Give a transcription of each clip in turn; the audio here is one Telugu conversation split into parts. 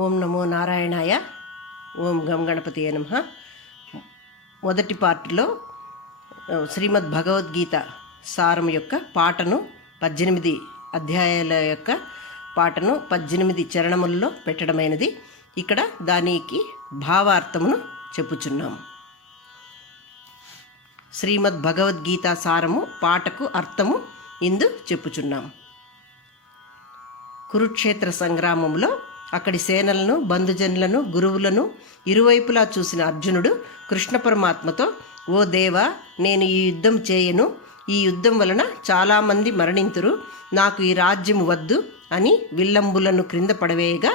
ఓం నమో నారాయణాయ. ఓం గం గణపతియే నమః. మొదటి పార్ట్లో శ్రీమద్ భగవద్గీత సారం యొక్క పాటను 18 అధ్యాయాల యొక్క పాటను 18 చరణముల్లో పెట్టడమైనది. ఇక్కడ దానికి భావార్థమును చెప్పుచున్నాము. శ్రీమద్ భగవద్గీత సారము పాటకు అర్థము ఇందు చెప్పుచున్నాము. కురుక్షేత్ర సంగ్రామంలో అక్కడి సేనలను, బంధుజనులను, గురువులను ఇరువైపులా చూసిన అర్జునుడు కృష్ణ పరమాత్మతో, ఓ దేవా, నేను ఈ యుద్ధం చేయను, ఈ యుద్ధం వలన చాలామంది మరణింతురు, నాకు ఈ రాజ్యము వద్దు అని విల్లంబులను క్రింద పడవేయగా,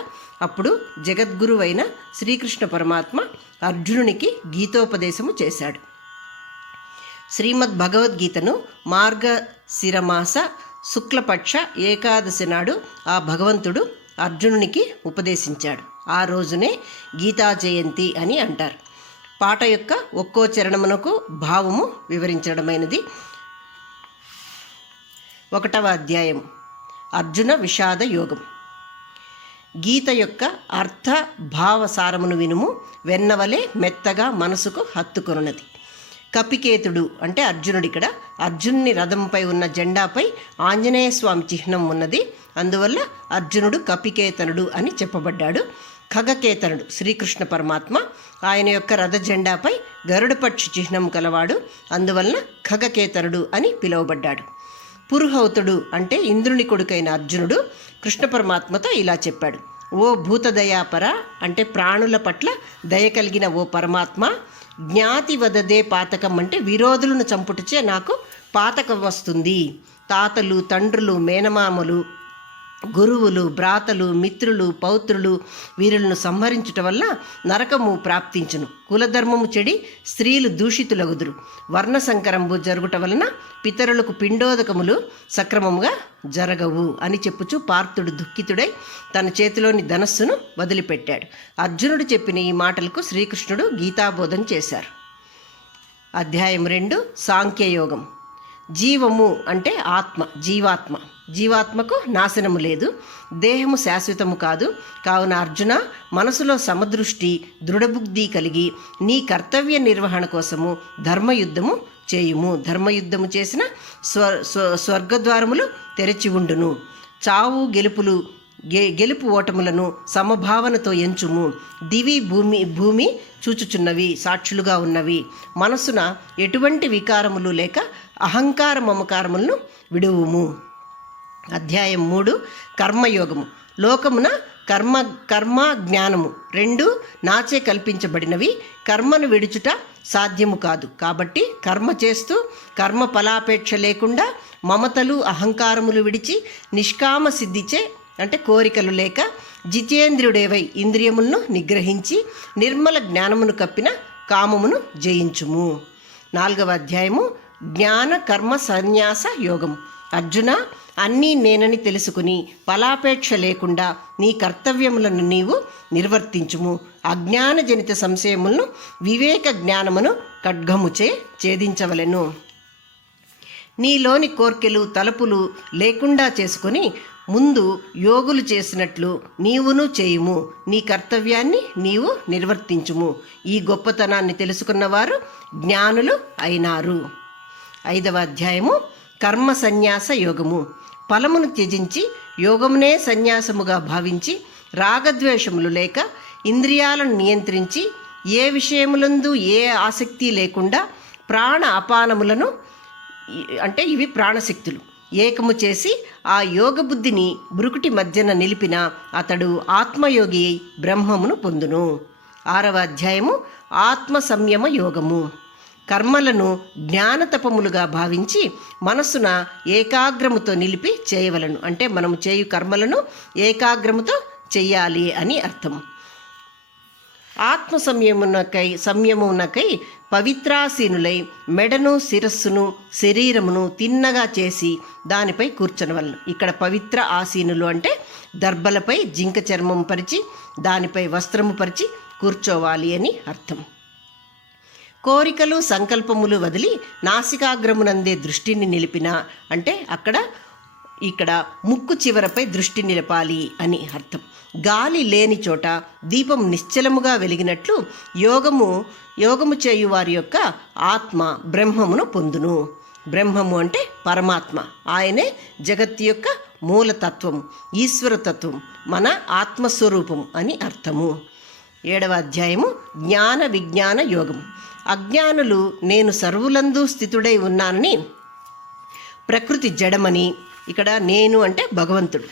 అప్పుడు జగద్గురువైన శ్రీకృష్ణ పరమాత్మ అర్జునునికి గీతోపదేశము చేశాడు. శ్రీమద్ భగవద్గీతను మార్గశిరమాస శుక్లపక్ష ఏకాదశి నాడు ఆ భగవంతుడు అర్జునునికి ఉపదేశించాడు. ఆ రోజునే గీతా జయంతి అని అంటారు. పాట యొక్క ఒక్కో చరణమునకు భావము వివరించడమైనది. 1వ అధ్యాయం అర్జున విషాద యోగం. గీత యొక్క అర్థ భావ సారమును వినుము, వెన్నవలే మెత్తగా మనసుకు హత్తుకొనున్నది. కపికేతుడు అంటే అర్జునుడు. ఇక్కడ అర్జునుని రథంపై ఉన్న జెండాపై ఆంజనేయ స్వామి చిహ్నం ఉన్నది. అందువల్ల అర్జునుడు కపికేతనుడు అని చెప్పబడ్డాడు. ఖగకేతనుడు శ్రీకృష్ణ పరమాత్మ, ఆయన యొక్క రథ జెండాపై గరుడపక్షి చిహ్నం కలవాడు. అందువలన ఖగకేతనుడు అని పిలువబడ్డాడు. పురుహౌతుడు అంటే ఇంద్రుని కొడుకైన అర్జునుడు కృష్ణ పరమాత్మతో ఇలా చెప్పాడు. ఓ భూతదయాపర అంటే ప్రాణుల పట్ల దయ కలిగిన ఓ పరమాత్మ, జ్ఞాతి వదదే పాతకం అంటే విరోధులను చంపుటచే నాకు పాతకం వస్తుంది. తాతలు, తండ్రులు, మేనమామలు, గురువులు, భ్రాతలు, మిత్రులు, పౌత్రులు వీరులను సంహరించుట వల్ల నరకము ప్రాప్తించును. కులధర్మము చెడి స్త్రీలు దూషితులగుదురు. వర్ణ సంకరంబు జరుగుట వలన పితరులకు పిండోదకములు సక్రమముగా జరగవు అని చెప్పుచు పార్థుడు దుఃఖితుడై తన చేతిలోని ధనస్సును వదిలిపెట్టాడు. అర్జునుడు చెప్పిన ఈ మాటలకు శ్రీకృష్ణుడు గీతాబోధన చేశారు. అధ్యాయం 2 సాంఖ్యయోగం. జీవము అంటే ఆత్మ, జీవాత్మ. జీవాత్మకు నాశనము లేదు, దేహము శాశ్వతము కాదు. కావున అర్జున, మనసులో సమదృష్టి, దృఢబుద్ధి కలిగి నీ కర్తవ్య నిర్వహణ కోసము ధర్మయుద్ధము చేయుము. ధర్మయుద్ధము చేసిన స్వర్గద్వారములు తెరచి ఉండును. చావు గెలుపు ఓటములను సమభావనతో ఎంచుము. దివి భూమి చూచుచున్నవి, సాక్షులుగా ఉన్నవి. మనసున ఎటువంటి వికారములు లేక అహంకార మమకారములను విడువుము. అధ్యాయం 3 కర్మయోగము. లోకమున కర్మ జ్ఞానము రెండు నాచే కల్పించబడినవి. కర్మను విడుచుట సాధ్యము కాదు. కాబట్టి కర్మ చేస్తూ కర్మ ఫలాపేక్ష లేకుండా మమతలు, అహంకారములు విడిచి నిష్కామ సిద్ధిచే అంటే కోరికలు లేక జితేంద్రియుడేవై ఇంద్రియములను నిగ్రహించి నిర్మల జ్ఞానమును కప్పిన కామమును జయించుము. 4వ అధ్యాయము జ్ఞాన కర్మ సన్యాస యోగము. అర్జున, అన్నీ నేనని తెలుసుకుని ఫలాపేక్ష లేకుండా నీ కర్తవ్యములను నీవు నిర్వర్తించుము. అజ్ఞానజనిత సంశయములను వివేక జ్ఞానమును ఖడ్గముచే ఛేదించవలెను. నీలోని కోర్కెలు, తలపులు లేకుండా చేసుకుని ముందు యోగులు చేసినట్లు నీవును చేయుము. నీ కర్తవ్యాన్ని నీవు నిర్వర్తించుము. ఈ గొప్పతనాన్ని తెలుసుకున్నవారు జ్ఞానులు అయినారు. 5వ అధ్యాయము కర్మ సన్యాస యోగము. ఫలమును త్యజించి యోగమునే సన్యాసముగా భావించి రాగద్వేషములు లేక ఇంద్రియాలను నియంత్రించి ఏ విషయములందు ఏ ఆసక్తి లేకుండా ప్రాణ అపానములను అంటే ఇవి ప్రాణశక్తులు ఏకము చేసి ఆ యోగ బుద్ధిని బ్రుకుటి మధ్యన నిలిపిన అతడు ఆత్మయోగి బ్రహ్మమును పొందును. 6వ అధ్యాయము ఆత్మ సంయమ యోగము. కర్మలను జ్ఞానతపములుగా భావించి మనస్సున ఏకాగ్రముతో నిలిపి చేయవలను. అంటే మనము చేయు కర్మలను ఏకాగ్రముతో చెయ్యాలి అని అర్థం. ఆత్మ సంయమునకై పవిత్రాసీనులై మెడను, శిరస్సును, శరీరమును తిన్నగా చేసి దానిపై కూర్చొనవలను. ఇక్కడ పవిత్ర ఆసీనులు అంటే దర్భలపై జింక చర్మం పరిచి దానిపై వస్త్రము పరిచి కూర్చోవాలి అని అర్థం. కోరికలు, సంకల్పములు వదిలి నాసికాగ్రమునందే దృష్టిని నిలిపిన అంటే ఇక్కడ ముక్కు చివరపై దృష్టి నిలపాలి అని అర్థం. గాలి లేని చోట దీపం నిశ్చలముగా వెలిగినట్లు యోగము చేయు వారి యొక్క ఆత్మ బ్రహ్మమును పొందును. బ్రహ్మము అంటే పరమాత్మ, ఆయనే జగత్తు యొక్క మూలతత్వము, ఈశ్వరతత్వం, మన ఆత్మస్వరూపం అని అర్థము. 7వ అధ్యాయము జ్ఞాన విజ్ఞాన యోగం. అజ్ఞానులు నేను సర్వులందు స్థితుడై ఉన్నానని, ప్రకృతి జడమని, ఇక్కడ నేను అంటే భగవంతుడు,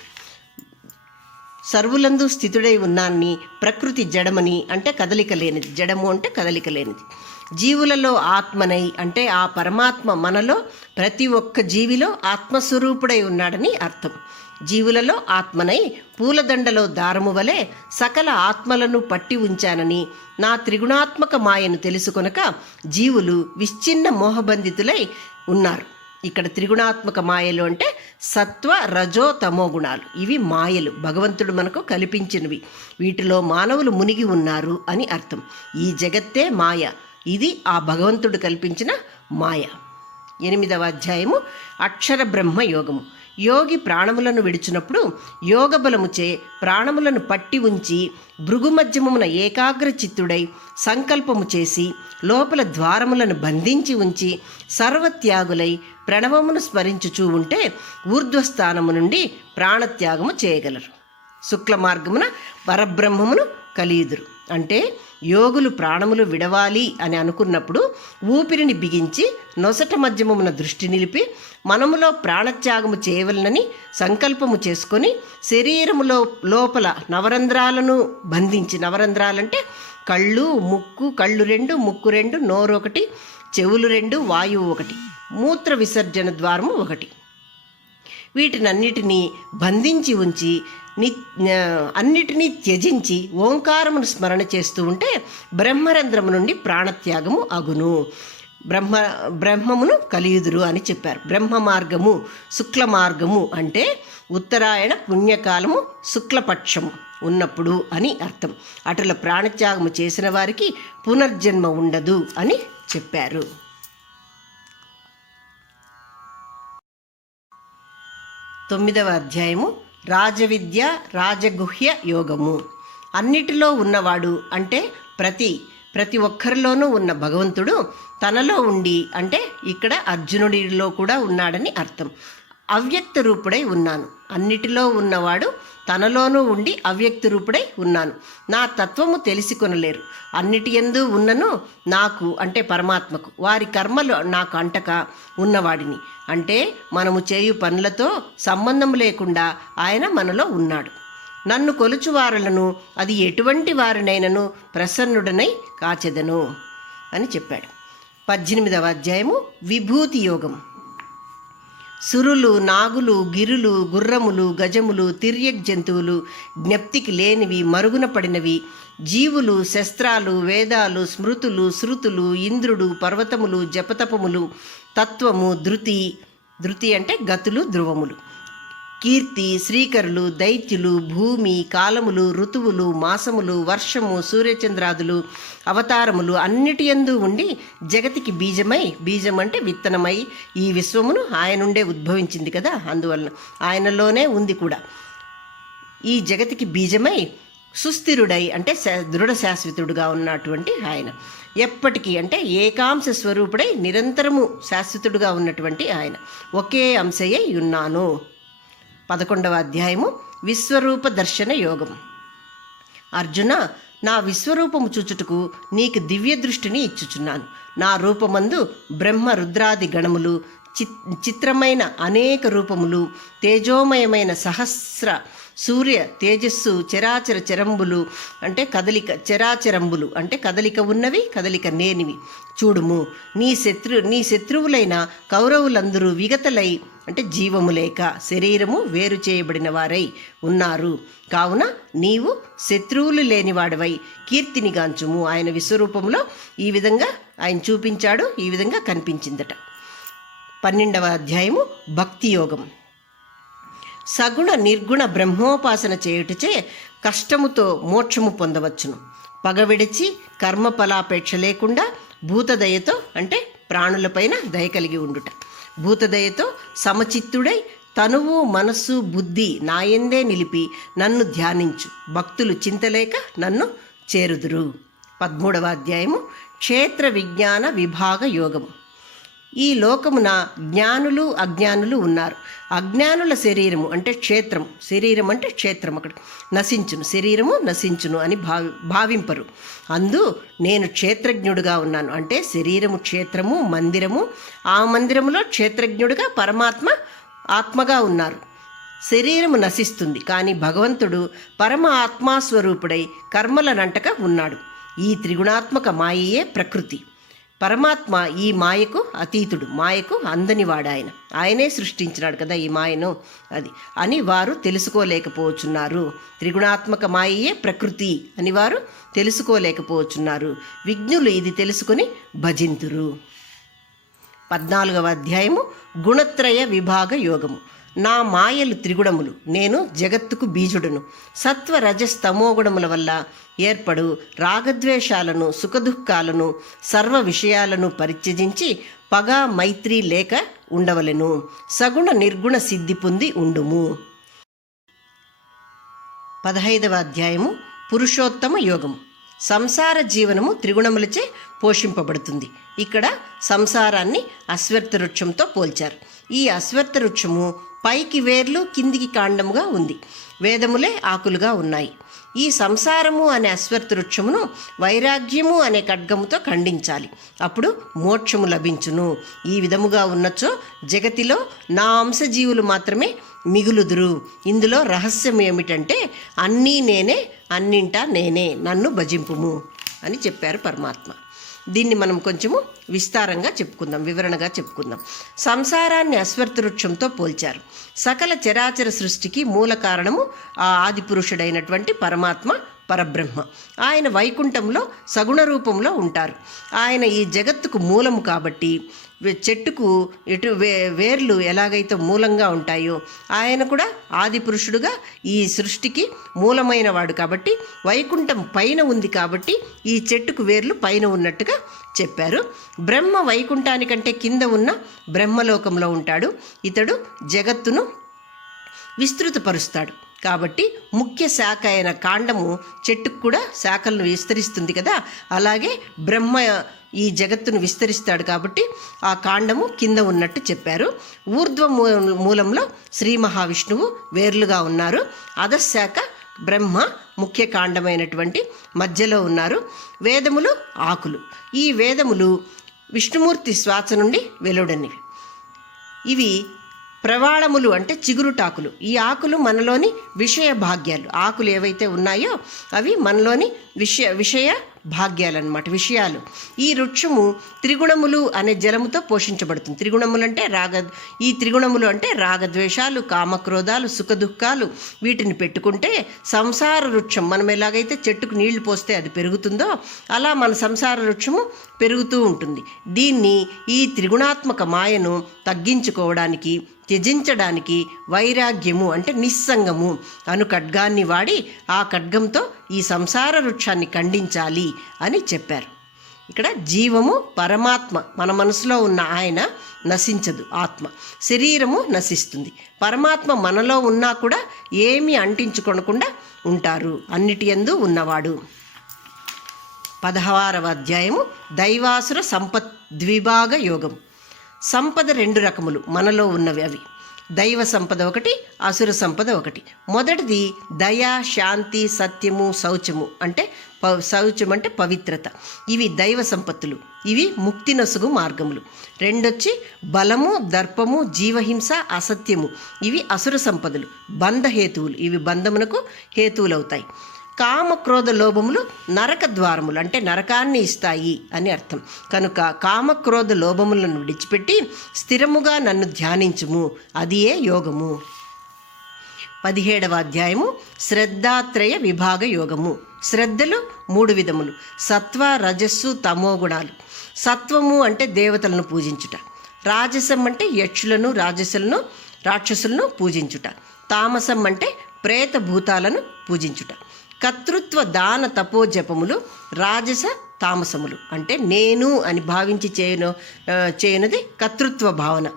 సర్వులందు స్థితుడై ఉన్నానని, ప్రకృతి జడమని అంటే కదలిక లేనిది, జడము అంటే కదలిక లేనిది, జీవులలో ఆత్మనై అంటే ఆ పరమాత్మ మనలో ప్రతి ఒక్క జీవిలో ఆత్మస్వరూపుడై ఉన్నాడని అర్థం. జీవులలో ఆత్మనై పూలదండలో దారము వలె సకల ఆత్మలను పట్టి ఉంచానని, నా త్రిగుణాత్మక మాయను తెలుసుకొనక జీవులు విశ్చిన్న మోహబంధితులై ఉన్నారు. ఇక్కడ త్రిగుణాత్మక మాయలు అంటే సత్వ రజో తమో గుణాలు, ఇవి మాయలు, భగవంతుడు మనకు కల్పించినవి. వీటిలో మానవులు మునిగి ఉన్నారు అని అర్థం. ఈ జగత్తే మాయ, ఇది ఆ భగవంతుడు కల్పించిన మాయ. 8వ అధ్యాయము అక్షర బ్రహ్మ యోగము. యోగి ప్రాణములను విడిచినప్పుడు యోగ బలముచే ప్రాణములను పట్టి ఉంచి భృగుమధ్యమున ఏకాగ్ర చిత్తుడై సంకల్పము చేసి లోపల ద్వారములను బంధించి ఉంచి సర్వత్యాగులై ప్రణవమును స్మరించుచూ ఉంటే ఊర్ధ్వస్థానము నుండి ప్రాణత్యాగము చేయగలరు. శుక్ల మార్గమున పరబ్రహ్మమును కలియుదురు. అంటే యోగులు ప్రాణములు విడవాలి అని అనుకున్నప్పుడు ఊపిరిని బిగించి నొసట మధ్యమున దృష్టి నిలిపి మనములో ప్రాణత్యాగము చేయవలనని సంకల్పము చేసుకొని శరీరములో లోపల నవరంధ్రాలను బంధించి, నవరంధ్రాలంటే కళ్ళు, ముక్కు, కళ్ళు 2, ముక్కు 2, నోరు 1, చెవులు 2, వాయువు 1, మూత్ర విసర్జన ద్వారము 1, వీటినన్నిటినీ బంధించి ఉంచి అన్నిటినీ త్యజించి ఓంకారమును స్మరణ చేస్తూ ఉంటే బ్రహ్మరంధ్రము నుండి ప్రాణత్యాగము అగును. బ్రహ్మమును కలియుదురు అని చెప్పారు. బ్రహ్మ మార్గము, శుక్ల మార్గము అంటే ఉత్తరాయణ పుణ్యకాలము శుక్లపక్షము ఉన్నప్పుడు అని అర్థం. అటుల ప్రాణత్యాగము చేసిన వారికి పునర్జన్మ ఉండదు అని చెప్పారు. 9వ అధ్యాయము రాజవిద్య రాజగుహ్య యోగము. అన్నిటిలో ఉన్నవాడు అంటే ప్రతి ఒక్కరిలోనూ ఉన్న భగవంతుడు తనలో ఉండి, అంటే ఇక్కడ అర్జునుడిలో కూడా ఉన్నాడని అర్థం. అవ్యక్త రూపుడై ఉన్నాను, అన్నిటిలో ఉన్నవాడు తనలోనూ ఉండి అవ్యక్త రూపుడై ఉన్నాను. నా తత్వము తెలిసికొనలేరు. అన్నిటి యందు ఉన్నను నాకు అంటే పరమాత్మకు, వారి కర్మలు నాకు అంటక ఉన్నవాడిని. అంటే మనము చేయు పనులతో సంబంధం లేకుండా ఆయన మనలో ఉన్నాడు. నన్ను కొలుచువారులను అది ఎటువంటి వారినైనను ప్రసన్నుడనై కాచెదను అని చెప్పాడు. 18వ అధ్యాయము విభూతి యోగం. సురులు, నాగులు, గిరులు, గుర్రములు, గజములు, తిర్యక్ జంతువులు, జ్ఞప్తికి లేనివి, మరుగున పడినవి, జీవులు, శస్త్రాలు, వేదాలు, స్మృతులు, శృతులు, ఇంద్రుడు, పర్వతములు, జపతపములు, తత్వము, ధృతి అంటే గతులు, ధ్రువములు, కీర్తి, శ్రీకరులు, దైత్యులు, భూమి, కాలములు, ఋతువులు, మాసములు, వర్షము, సూర్యచంద్రాదులు, అవతారములు అన్నిటియందు ఉండి జగతికి బీజం అంటే విత్తనమై ఈ విశ్వమును ఆయనుండే ఉద్భవించింది కదా, అందువలన ఆయనలోనే ఉంది కూడా. ఈ జగతికి బీజమై సుస్థిరుడై అంటే దృఢ శాశ్వతుడుగా ఉన్నటువంటి ఆయన, ఎప్పటికీ అంటే ఏకాంశ స్వరూపుడై నిరంతరము శాశ్వతుడుగా ఉన్నటువంటి ఆయన, ఒకే అంశయ్యై ఉన్నాను. 11వ అధ్యాయము విశ్వరూప దర్శన యోగం. అర్జున, నా విశ్వరూపము చూచుటకు నీకు దివ్య దృష్టిని ఇచ్చుచున్నాను. నా రూపమందు బ్రహ్మ రుద్రాది గణములు, చిత్రమైన అనేక రూపములు, తేజోమయమైన సహస్ర సూర్య తేజస్సు, చరాచర చరంబులు అంటే చరాచరంబులు అంటే కదలిక ఉన్నవి, కదలిక లేనివి చూడుము. నీ శత్రువులైన కౌరవులందరూ విగతలై అంటే జీవము లేక శరీరము వేరు చేయబడిన వారై ఉన్నారు. కావున నీవు శత్రువులు లేనివాడవై కీర్తినిగాంచుము. ఆయన విశ్వరూపంలో ఈ విధంగా ఆయన చూపించాడు, ఈ విధంగా కనిపించిందట. 12వ అధ్యాయము భక్తి యోగం. సగుణ నిర్గుణ బ్రహ్మోపాసన చేయుటచే కష్టముతో మోక్షము పొందవచ్చును. పగ విడిచి కర్మఫలాపేక్ష లేకుండా భూతదయతో అంటే ప్రాణులపైన దయ కలిగి ఉండుట, భూతదయతో సమచిత్తుడై తనువు మనస్సు బుద్ధి నాయందే నిలిపి నన్ను ధ్యానించు, భక్తులు చింతలేక నన్ను చేరుదురు. 13వ అధ్యాయము క్షేత్ర విజ్ఞాన విభాగ యోగము. ఈ లోకమున జ్ఞానులు అజ్ఞానులు ఉన్నారు. అజ్ఞానుల శరీరము అంటే క్షేత్రము, శరీరం అంటే క్షేత్రం, అక్కడ నశించును, శరీరము నశించును అని భావింపరు. అందు నేను క్షేత్రజ్ఞుడుగా ఉన్నాను అంటే శరీరము క్షేత్రము, మందిరము, ఆ మందిరములో క్షేత్రజ్ఞుడుగా పరమాత్మ ఆత్మగా ఉన్నారు. శరీరము నశిస్తుంది, కానీ భగవంతుడు పరమ ఆత్మాస్వరూపుడై కర్మలనంటక ఉన్నాడు. ఈ త్రిగుణాత్మక మాయయే ప్రకృతి. పరమాత్మ ఈ మాయకు అతీతుడు, మాయకు అందనివాడాయన. ఆయనే సృష్టించినాడు కదా ఈ మాయను, అది అని వారు తెలుసుకోలేకపోవచ్చున్నారు. త్రిగుణాత్మక మాయయే ప్రకృతి అని వారు తెలుసుకోలేకపోవచ్చున్నారు. విజ్ఞులు ఇది తెలుసుకొని భజింతురు. 14వ అధ్యాయము గుణత్రయ విభాగ యోగము. నా మాయలు త్రిగుణములు, నేను జగత్తుకు బీజుడను. సత్వ రజస్తమో గుణముల వల్ల ఏర్పడు రాగద్వేషాలను, సుఖదుఖాలను, సర్వ విషయాలను పరిత్యజించి పగ మైత్రి లేక ఉండవలెను. సగుణ నిర్గుణ సిద్ధి పొంది ఉండుము. 15వ అధ్యాయము పురుషోత్తమ యోగము. సంసార జీవనము త్రిగుణములచే పోషింపబడుతుంది. ఇక్కడ సంసారాన్ని అశ్వత్థ వృక్షంతో పోల్చారు. ఈ అశ్వత్థ వృక్షము పైకి వేర్లు, కిందికి కాండముగా ఉంది. వేదములే ఆకులుగా ఉన్నాయి. ఈ సంసారము అనే అశ్వత్థ వృక్షమును వైరాగ్యము అనే ఖడ్గముతో ఖండించాలి. అప్పుడు మోక్షము లభించును. ఈ విధముగా ఉన్నచో జగతిలో నా అంశజీవులు మాత్రమే మిగులుదురు. ఇందులో రహస్యం ఏమిటంటే అన్నీ నేనే, అన్నింటా నేనే, నన్ను భజింపుము అని చెప్పారు పరమాత్మ. దీన్ని మనం కొంచెము విస్తారంగా చెప్పుకుందాం, వివరణగా చెప్పుకుందాం. సంసారాన్ని అశ్వత్థ వృక్షంతో పోల్చారు. సకల చరాచర సృష్టికి మూల కారణము ఆ ఆది పురుషుడైనటువంటి పరమాత్మ, పరబ్రహ్మ. ఆయన వైకుంఠంలో సగుణ రూపంలో ఉంటారు. ఆయన ఈ జగత్తుకు మూలము కాబట్టి చెట్టుకు వేర్లు ఎలాగైతే మూలంగా ఉంటాయో ఆయన కూడా ఆది పురుషుడుగా ఈ సృష్టికి మూలమైన వాడు కాబట్టి వైకుంఠం పైన ఉంది కాబట్టి ఈ చెట్టుకు వేర్లు పైన ఉన్నట్టుగా చెప్పారు. బ్రహ్మ వైకుంఠానికంటే కింద ఉన్న బ్రహ్మలోకంలో ఉంటాడు. ఇతడు జగత్తును విస్తృతపరుస్తాడు కాబట్టి ముఖ్య శాఖ అయిన కాండము చెట్టుకు కూడా శాఖలను విస్తరిస్తుంది కదా, అలాగే బ్రహ్మ ఈ జగత్తును విస్తరిస్తాడు కాబట్టి ఆ కాండము కింద ఉన్నట్టు చెప్పారు. ఊర్ధ్వ మూలంలో శ్రీ మహావిష్ణువు వేర్లుగా ఉన్నారు. అధశాఖ బ్రహ్మ ముఖ్య కాండమైనటువంటి మధ్యలో ఉన్నారు. వేదములు ఆకులు. ఈ వేదములు విష్ణుమూర్తి శ్వాస నుండి వెలువడనివి. ఇవి ప్రవాళములు అంటే చిగురుటాకులు. ఈ ఆకులు మనలోని విషయ భాగ్యాలు. ఆకులు ఏవైతే ఉన్నాయో అవి మనలోని విషయ భాగ్యాలు అన్నమాట, విషయాలు. ఈ వృక్షము త్రిగుణములు అనే జలముతో పోషించబడుతుంది. త్రిగుణములు అంటే ఈ త్రిగుణములు అంటే రాగద్వేషాలు, కామక్రోధాలు, సుఖదుఖాలు. వీటిని పెట్టుకుంటే సంసార వృక్షం, మనం ఎలాగైతే చెట్టుకు నీళ్లు పోస్తే అది పెరుగుతుందో అలా మన సంసార వృక్షము పెరుగుతూ ఉంటుంది. దీన్ని ఈ త్రిగుణాత్మక మాయను తగ్గించుకోవడానికి, త్యజించడానికి వైరాగ్యము అంటే నిస్సంగము అను ఖడ్గాన్ని వాడి ఆ ఖడ్గంతో ఈ సంసార వృక్షాన్ని ఖండించాలి అని చెప్పారు. ఇక్కడ జీవము పరమాత్మ, మన మనసులో ఉన్న ఆయన నశించదు. ఆత్మ శరీరము నశిస్తుంది. పరమాత్మ మనలో ఉన్నా కూడా ఏమీ అంటించుకొనకుండా ఉంటారు, అన్నిటి యందు ఉన్నవాడు. 16వ అధ్యాయము దైవాసుర సంపత్ ద్విభాగ యోగం. సంపద 2 రకములు మనలో ఉన్నవి. అవి దైవ సంపద ఒకటి, అసుర సంపద ఒకటి. మొదటిది దయ, శాంతి, సత్యము, శౌచము అంటే శౌచం అంటే పవిత్రత. ఇవి దైవ సంపత్తులు. ఇవి ముక్తి నొసుగు మార్గములు. రెండొచ్చి బలము, దర్పము, జీవహింస, అసత్యము. ఇవి అసుర సంపదలు, బంధహేతువులు. ఇవి బంధమునకు హేతువులవుతాయి. కామ క్రోధ లోభములు నరక ద్వారములు అంటే నరకాన్ని ఇస్తాయి అని అర్థం. కనుక కామక్రోధ లోభములను విడిచిపెట్టి స్థిరముగా నన్ను ధ్యానించుము, అదియే యోగము. 17వ అధ్యాయము శ్రద్ధాత్రయ విభాగ యోగము. శ్రద్ధలు 3 విధములు. సత్వ, రజస్సు, తమో గుణాలు. సత్వము అంటే దేవతలను పూజించుట. రాజసం అంటే యక్షులను, రాక్షసులను పూజించుట. తామసం అంటే ప్రేత భూతాలను పూజించుట. కర్తృత్వ దాన తపోజపములు రాజస తామసములు అంటే నేను అని భావించి చేయనది కర్తృత్వ భావన.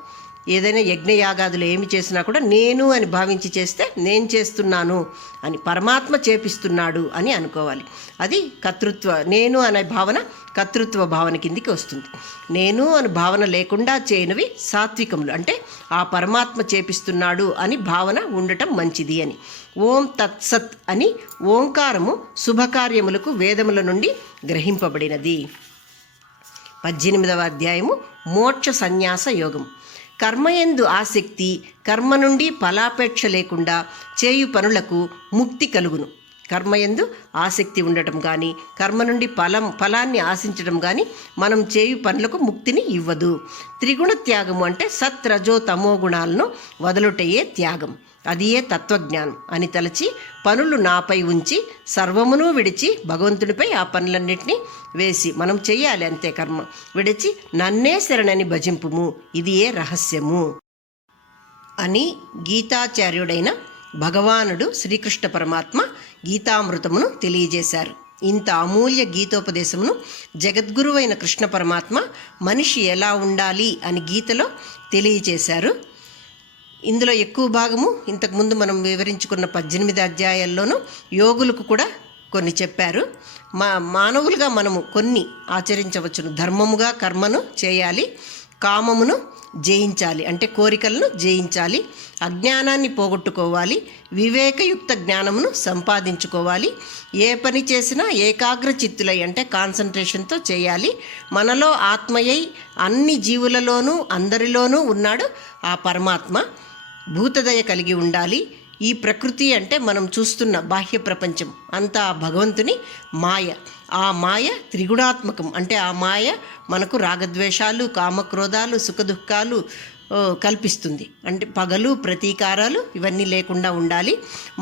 ఏదైనా యజ్ఞయాగాదులు ఏమి చేసినా కూడా నేను అని భావించి చేస్తే నేను చేస్తున్నాను అని, పరమాత్మ చేపిస్తున్నాడు అని అనుకోవాలి. అది కర్తృత్వ, నేను అనే భావన కర్తృత్వ భావన కిందికి వస్తుంది. నేను అని భావన లేకుండా చేయనివి సాత్వికములు, అంటే ఆ పరమాత్మ చేపిస్తున్నాడు అని భావన ఉండటం మంచిది అని. ఓం తత్సత్ అని ఓంకారము శుభకార్యములకు వేదముల నుండి గ్రహింపబడినది. 18వ అధ్యాయము మోక్ష సన్యాస యోగం. కర్మయందు ఆసక్తి, కర్మ నుండి ఫలాపేక్ష లేకుండా చేయు పనులకు ముక్తి కలుగును. కర్మయందు ఆసక్తి ఉండటం కానీ, కర్మ నుండి ఫలాన్ని ఆశించడం కానీ మనం చేయు పనులకు ముక్తిని ఇవ్వదు. త్రిగుణ త్యాగము అంటే సత్ రజో తమో గుణాలను వదలుటయే త్యాగం, అది ఏ తత్వజ్ఞానం అని తలచి పనులు నాపై ఉంచి సర్వమును విడిచి భగవంతునిపై ఆ పనులన్నింటినీ వేసి మనం చెయ్యాలి అంతే. కర్మ విడిచి నన్నే శరణని భజింపుము, ఇది ఏ రహస్యము అని గీతాచార్యుడైన భగవానుడు శ్రీకృష్ణ పరమాత్మ గీతామృతమును తెలియజేశారు. ఇంత అమూల్య గీతోపదేశమును జగద్గురువైన కృష్ణ పరమాత్మ మనిషి ఎలా ఉండాలి అని గీతలో తెలియజేశారు. ఇందులో ఎక్కువ భాగము ఇంతకుముందు మనం వివరించుకున్న 18 అధ్యాయాల్లోనూ యోగులకు కూడా కొన్ని చెప్పారు. మానవులుగా మనము కొన్ని ఆచరించవచ్చును. ధర్మముగా కర్మను చేయాలి, కామమును జయించాలి అంటే కోరికలను జయించాలి, అజ్ఞానాన్ని పోగొట్టుకోవాలి, వివేకయుక్త జ్ఞానమును సంపాదించుకోవాలి, ఏ పని చేసినా ఏకాగ్ర చిత్తులై అంటే కాన్సన్ట్రేషన్తో చేయాలి. మనలో ఆత్మయై అన్ని జీవులలోనూ అందరిలోనూ ఉన్నాడు ఆ పరమాత్మ. భూతదయ కలిగి ఉండాలి. ఈ ప్రకృతి అంటే మనం చూస్తున్న బాహ్య ప్రపంచం అంతా భగవంతుని మాయ. ఆ మాయ త్రిగుణాత్మకం, అంటే ఆ మాయ మనకు రాగద్వేషాలు, కామక్రోధాలు, సుఖదుఖాలు కల్పిస్తుంది. అంటే పగలు ప్రతీకారాలు ఇవన్నీ లేకుండా ఉండాలి.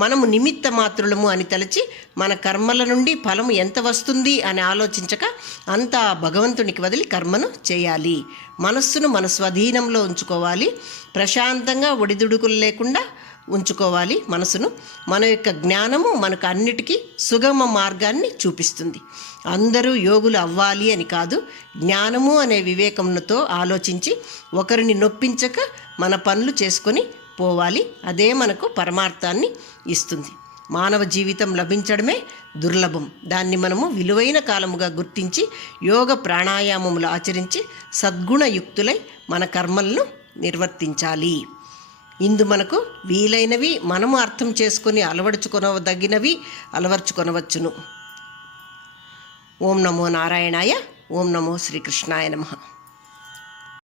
మనము నిమిత్త మాత్రులము అని తలచి మన కర్మల నుండి ఫలము ఎంత వస్తుంది అని ఆలోచించక అంతా భగవంతునికి వదిలి కర్మను చేయాలి. మనస్సును మన స్వాధీనంలో ఉంచుకోవాలి. ప్రశాంతంగా ఒడిదుడుకులు లేకుండా ఉంచుకోవాలి మనసును. మన యొక్క జ్ఞానము మనకు అన్నిటికీ సుగమ మార్గాన్ని చూపిస్తుంది. అందరూ యోగులు అవ్వాలి అని కాదు, జ్ఞానము అనే వివేకంతో ఆలోచించి ఒకరిని నొప్పించక మన పనులు చేసుకొని పోవాలి. అదే మనకు పరమార్థాన్ని ఇస్తుంది. మానవ జీవితం లభించడమే దుర్లభం. దాన్ని మనము విలువైన కాలముగా గుర్తించి యోగ ప్రాణాయామములు ఆచరించి సద్గుణయుక్తులై మన కర్మలను నిర్వర్తించాలి. ఇందు మనకు వీలైనవి మనము అర్థం చేసుకొని అలవర్చుకొనదగినవి అలవర్చుకొనవచ్చును. ఓం నమో నారాయణాయ. ఓం నమో శ్రీకృష్ణాయ నమః.